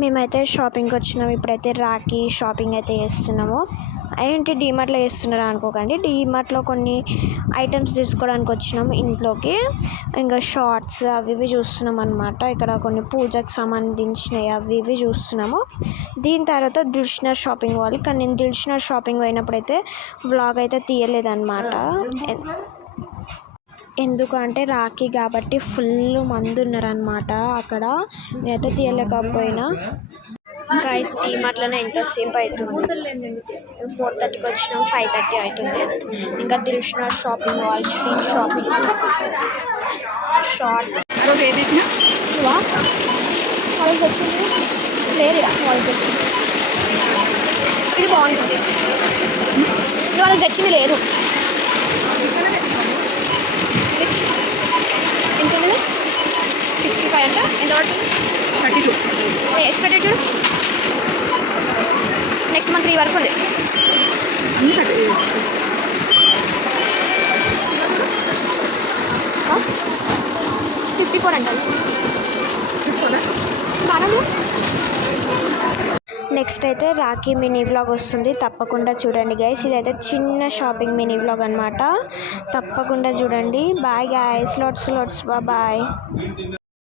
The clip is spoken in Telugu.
మేమైతే షాపింగ్కి వచ్చినాము. ఇప్పుడైతే రాఖీ షాపింగ్ అయితే చేస్తున్నాము. ఏంటి డీమార్ట్లో చేస్తున్నారా అనుకోకండి, డీమార్ట్లో కొన్ని ఐటమ్స్ తీసుకోవడానికి వచ్చినాము ఇంట్లోకి. ఇంకా షార్ట్స్ అవి ఇవి చూస్తున్నాం అనమాట. ఇక్కడ కొన్ని పూజకు సంబంధించినవి అవి ఇవి చూస్తున్నాము. దీని తర్వాత దిల్షనర్ షాపింగ్ పోవాలి, కానీ నేను దిల్షనర్ షాపింగ్ పోయినప్పుడైతే వ్లాగ్ అయితే తీయలేదన్నమాట. ఎందుకంటే రాఖీ కాబట్టి ఫుల్ మంది ఉన్నారనమాట అక్కడ, నేనైతే తీయలేకపోయినా. గైస్ డీమార్ట్లోనే ఎంతసేపు అవుతుంది, 4:30కి వచ్చినాం, 5:30 అవుతుంది. ఇంకా దిల్షనర్ shopping mall, street shopping, shorts. వాళ్ళకి వచ్చింది లేదు, వాళ్ళకి వచ్చింది ఇది బాగుంటుంది, ఇది వాళ్ళకి తెచ్చింది లేదు. ఎంత ఉంది? 65 అంట. ఎంత పడుతుంది? 32. ఎక్స్పెక్టెడ్ చూడు, నెక్స్ట్ మంత్ 3 వరకు ఉంది. 54 అంటారు. బాగా. నెక్స్ట్ అయితే రాఖీ మినీ వ్లాగ్ వస్తుంది, తప్పకుండా చూడండి గైస్. ఇదైతే చిన్న షాపింగ్ మినీ వ్లాగ్ అనమాట, తప్పకుండా చూడండి. Bye guys, lots bye.